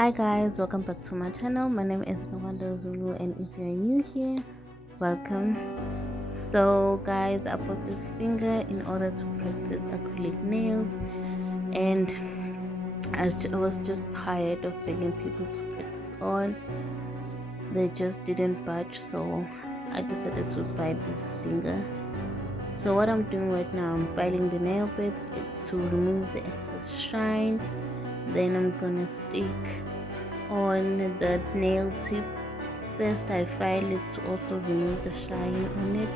Hi guys, welcome back to my channel. My name is Nwanda Zulu, and if you're new here, welcome. So guys, I bought this finger in order to practice acrylic nails, and I was just tired of begging people to practice on. They just didn't budge, so I decided to buy this finger. So what I'm doing right now, I'm filing the nail bits. It's to remove the excess shine. Then I'm gonna stick on the nail tip. First I file it to also remove the shine on it.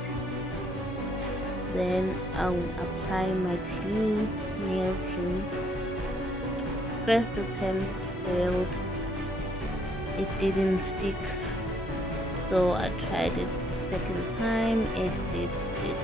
Then I'll apply my glue, nail glue. First attempt failed, it didn't stick, so I tried it the second time, it did stick.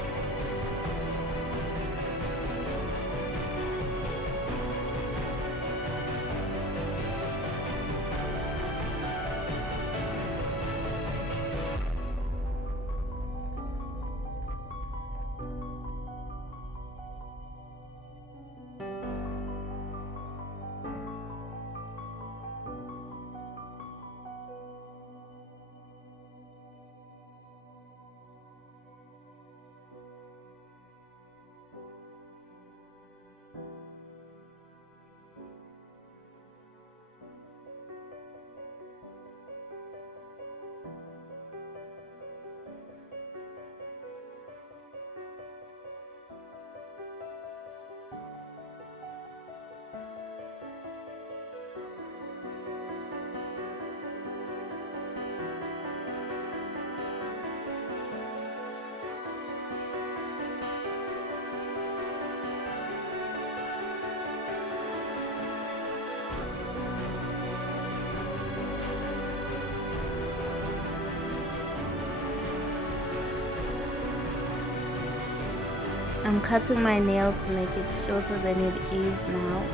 I'm cutting my nail to make it shorter than it is now.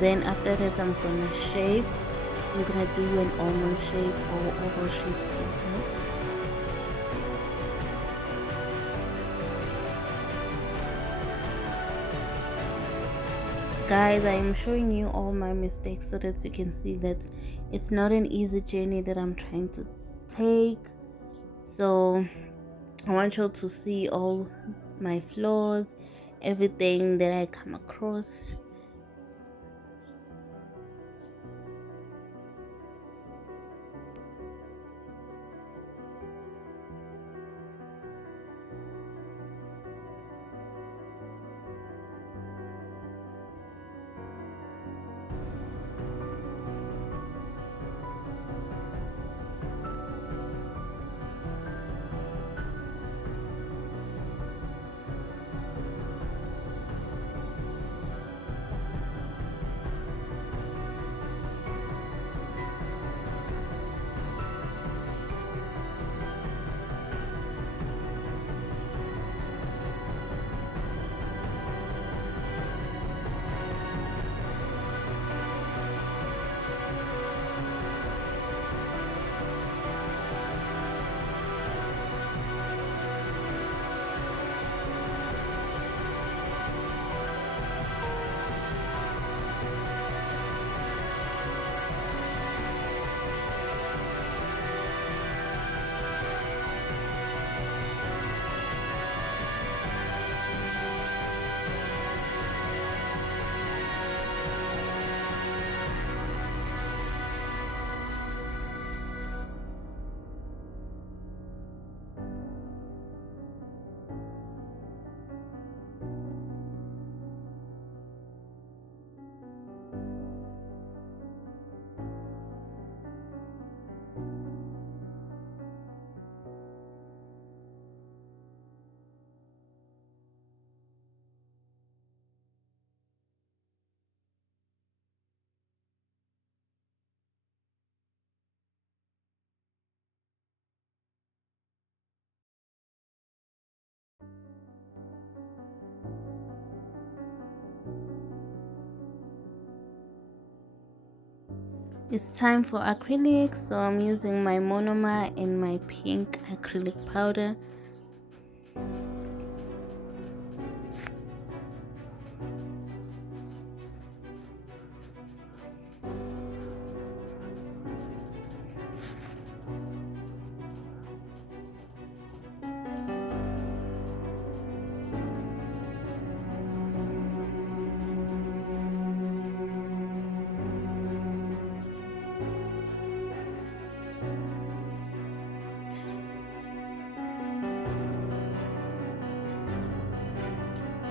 Then after that I'm gonna shape. I'm gonna do an almond shape or oval shape pattern. Guys, I am showing you all my mistakes so that you can see that it's not an easy journey that I'm trying to take. So I want you to see all my flaws, everything that I come across. It's time for acrylic, so I'm using my monomer and my pink acrylic powder.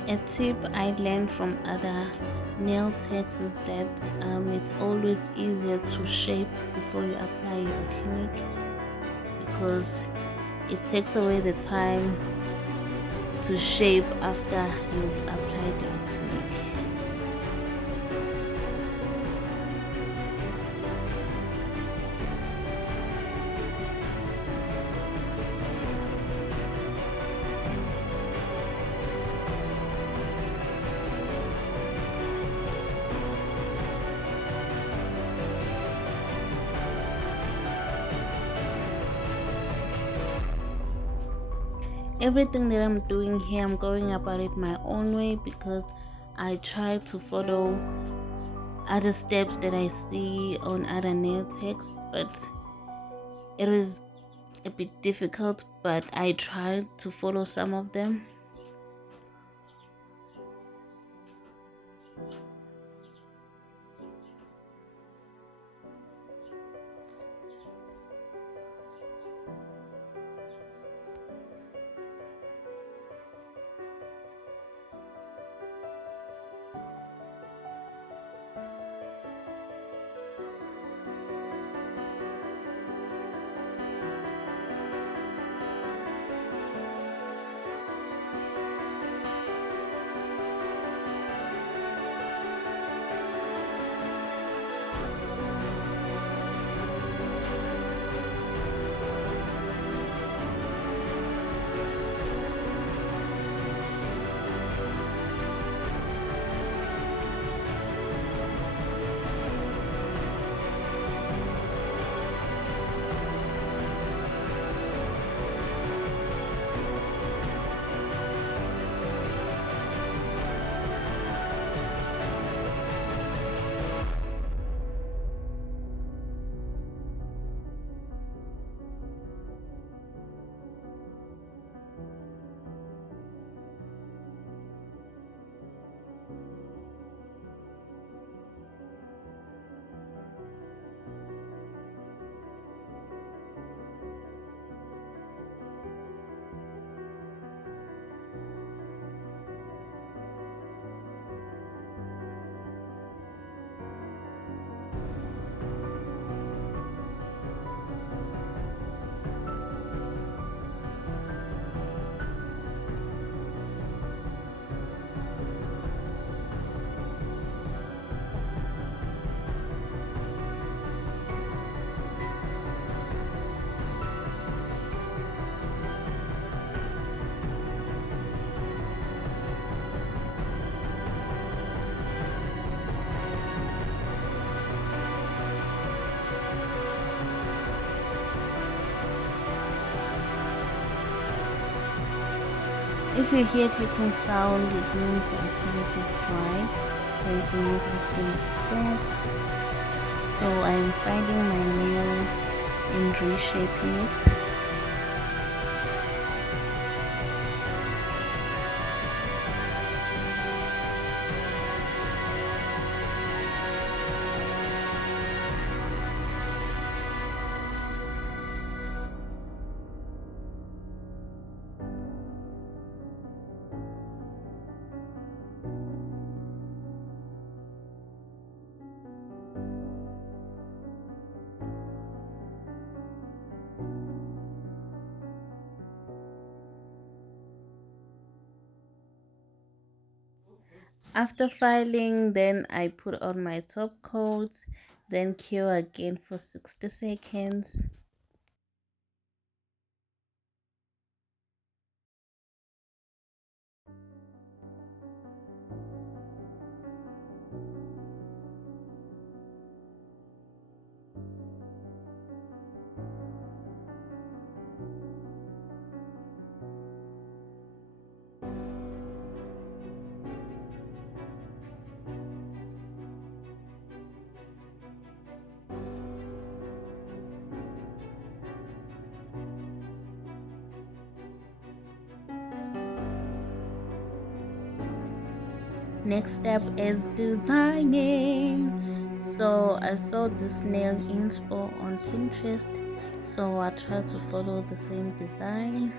A tip I learned from other nail techs is that it's always easier to shape before you apply your acrylic, because it takes away the time to shape after you've applied your acrylic. Everything that I'm doing here, I'm going about it my own way, because I try to follow other steps that I see on other nail techs, but it is a bit difficult, but I try to follow some of them. If you hear clicking sound, it means the acrylic is dry, so you can move this to next step. So I'm finding my nail and reshaping it. After filing, then I put on my top coat, then cure again for 60 seconds. Next step is designing. So I saw this nail inspo on Pinterest, so I tried to follow the same design.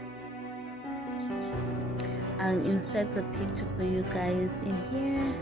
I'll insert a picture for you guys in here.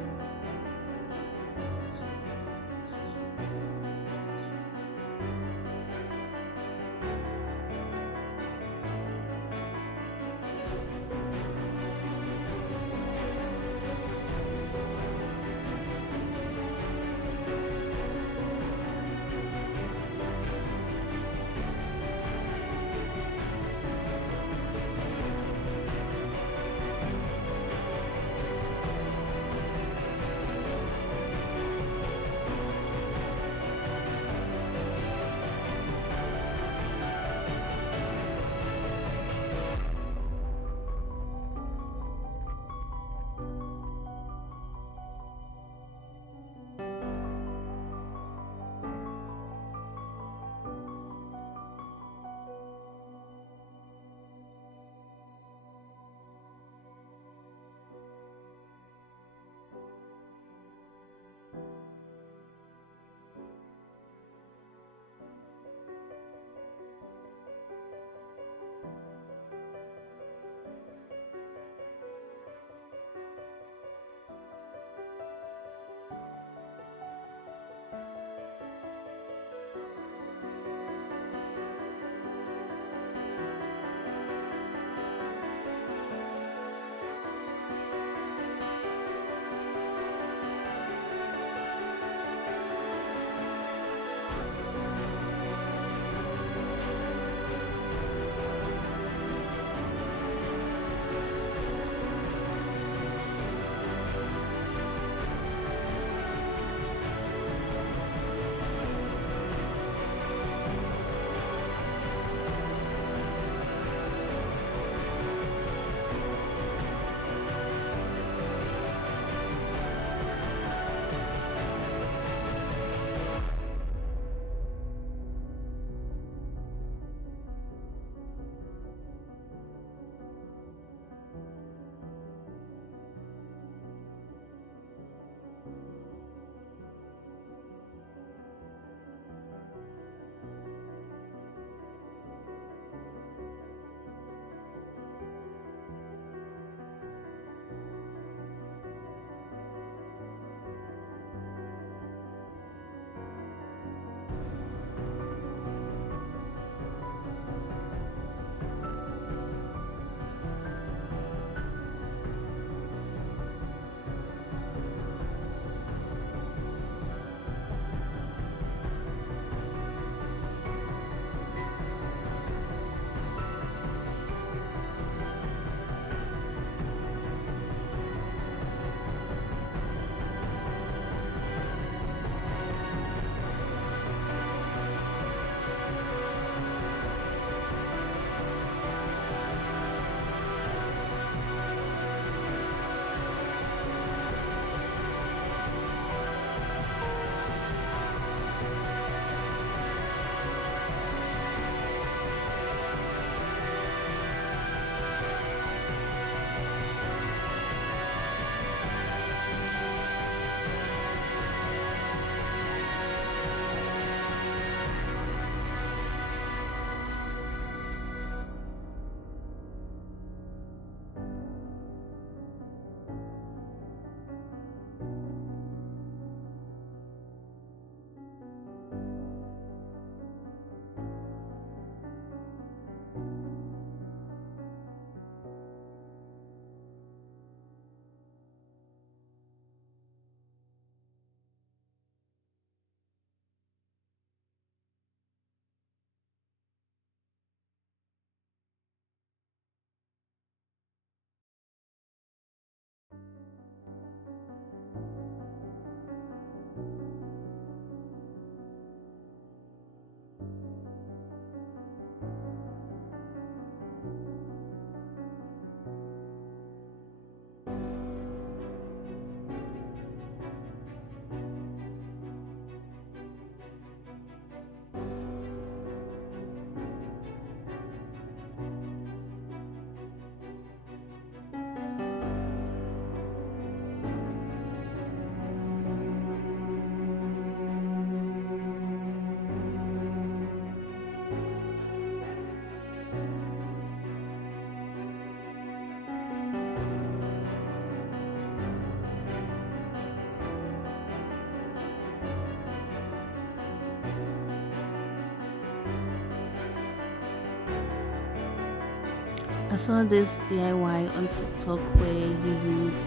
I saw this DIY on TikTok where you use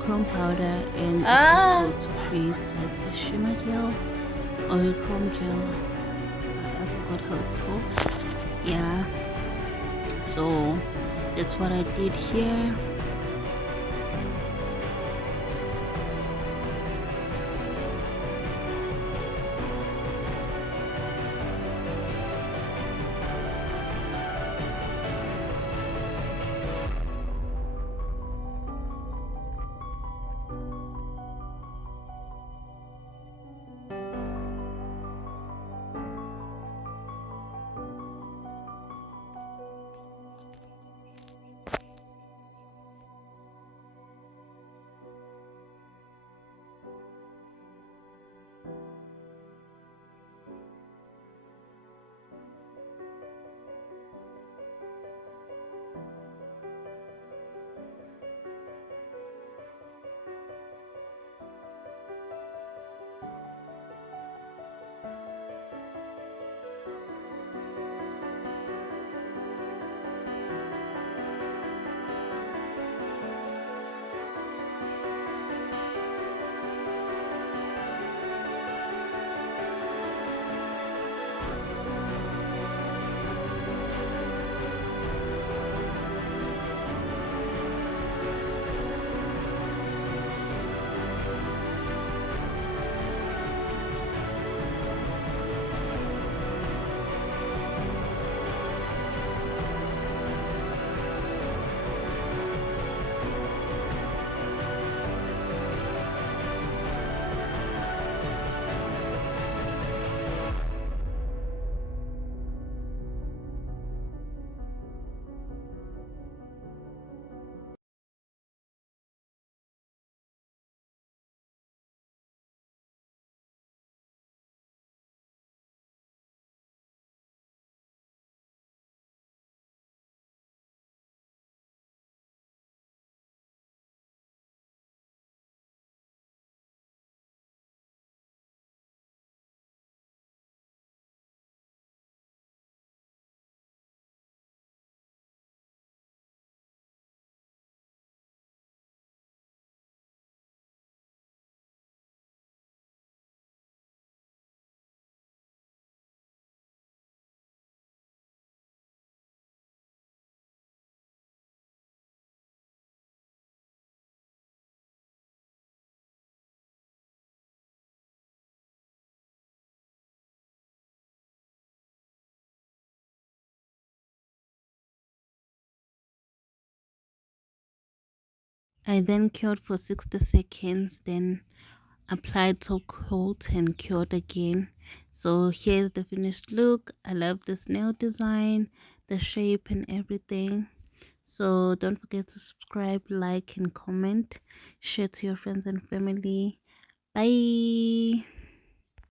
chrome powder and coat to create like a shimmer gel or a chrome gel. I forgot how it's called. Yeah, so that's what I did here. I then cured for 60 seconds, then applied top coat and cured again. So here's the finished look. I love this nail design, the shape and everything. So don't forget to subscribe, like and comment, share to your friends and family. Bye.